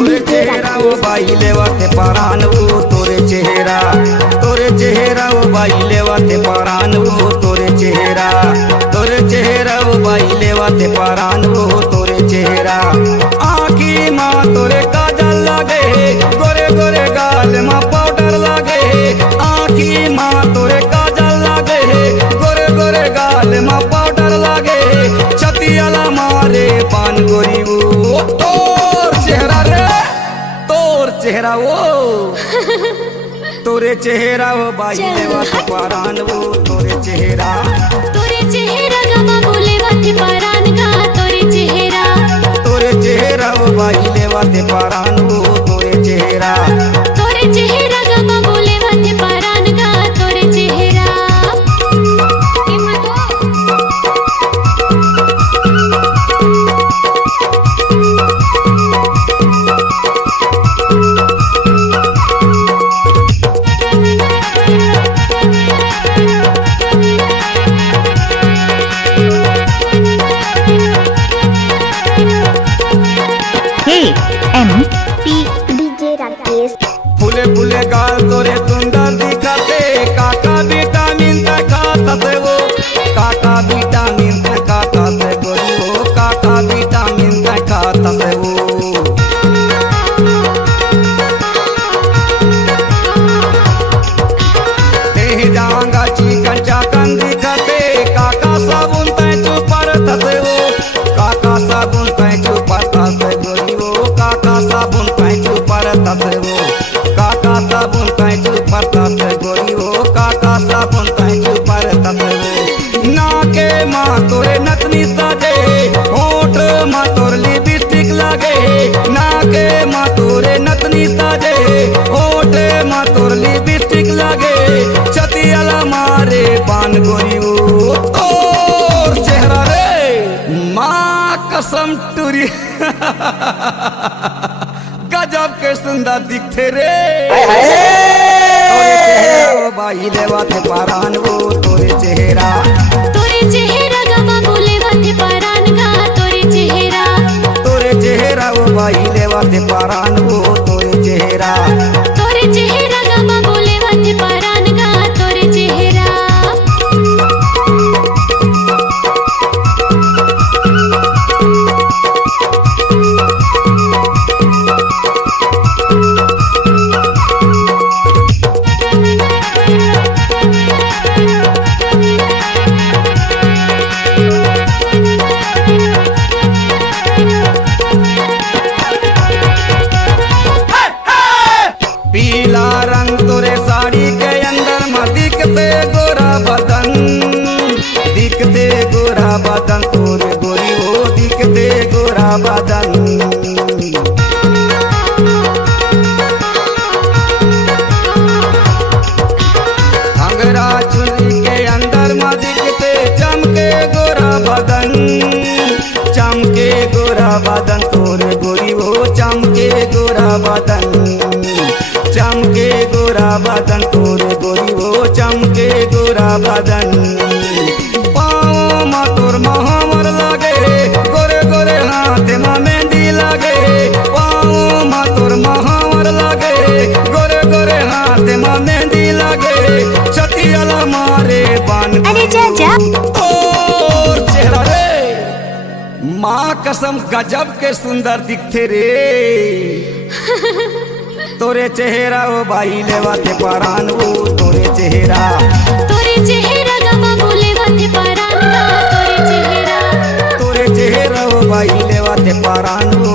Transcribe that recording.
तोरे चेहरा वो बाई लेवाते परान वो तोरे चेहरा वो बाई लेवाते परान वो तोरे चेहरा वो बाई लेवाते परान वो तोरे चेहरा। आँखी माँ तोरे काजल लागे, गोरे गोरे गाल माँ पाउडर लागे। आँखी माँ तोरे काजल लागे, गोरे गोरे गाल माँ पाउडर लागे। छतियाला मारे पान गोरी वो तोर चेहरा रे, तोर चेहरा वो तोरे चेहरा वो बाई लेवाते परान वो तोरे चेहरा गमा बोले वाते परान गा तोरे चेहरा वो बाई लेवाते परान वो तोरे चेहरा गमा बोले वाते परान गा तोरे चेहरा। फूले फूले गाल तोरे सुंदर दिखते, काका विटामिन खाता से वो, काका विटामिन खाता से गोरी वो, काका विटामिन खाता से वो। जाऊंगा चिकन चाकन दिखते, काका साबुन तैचू पड़ता से वो, काका साबुन तैचू पड़ता से गोरी वो, काका साबुन तैचू पड़ता से वो, काका साबुन तैचू पड़ता से गोरी वो, काका साबुन तैचू पड़ता से वो। नाके माँ तोरे नथनी साजे, होठ माँ तोर लिपस्टिक लागे। नाके माँ तोरे नथनी साजे, होठ माँ तोर लिपस्टिक लागे। छतियाला मारे पान गोरी वो तोर चेहरा रे, माँ कसम टूरी गजब के सुंदर दिखते रे। तोरे चेहरा वो बाई लेवाते परान वो तोरे चेहरा गमा बोले वाते परान गा तोरे चेहरा वो बाई लेवाते परान वो तोरे चेहरा गमा बोले वाते परान गा तोरे चेहरा। पीला रंग तोरे साड़ी के अंदर में दिखते गोरा बदन, दिखते गोरा बदन तोरे गोरी वो, दिखते गोरा बदन। अंगरा चुनरी के अंदर में दिखते चमके गोरा बदन, चमके गोरा बदन तोरे गोरी वो, चमके गोरा बदन। चमके गोरा बदन तोरे गोरी वो, चमके गोरा बदन। पाँव माँ तोर महावर लागे, गोरे गोरे हाथ माँ मेहंदी लागे। पाँव माँ तोर महावर लागे, गोरे गोरे हाथ माँ मेहंदी लागे। छतियाला मारे पान तोर चेहरा रे, माँ कसम गजब के सुंदर दिखते रे। तोरे चेहरा वो बाई लेवाते परान वो तोरे चेहरा गमा बोले वाते परान गा तोरे वो बाई लेवाते परान वो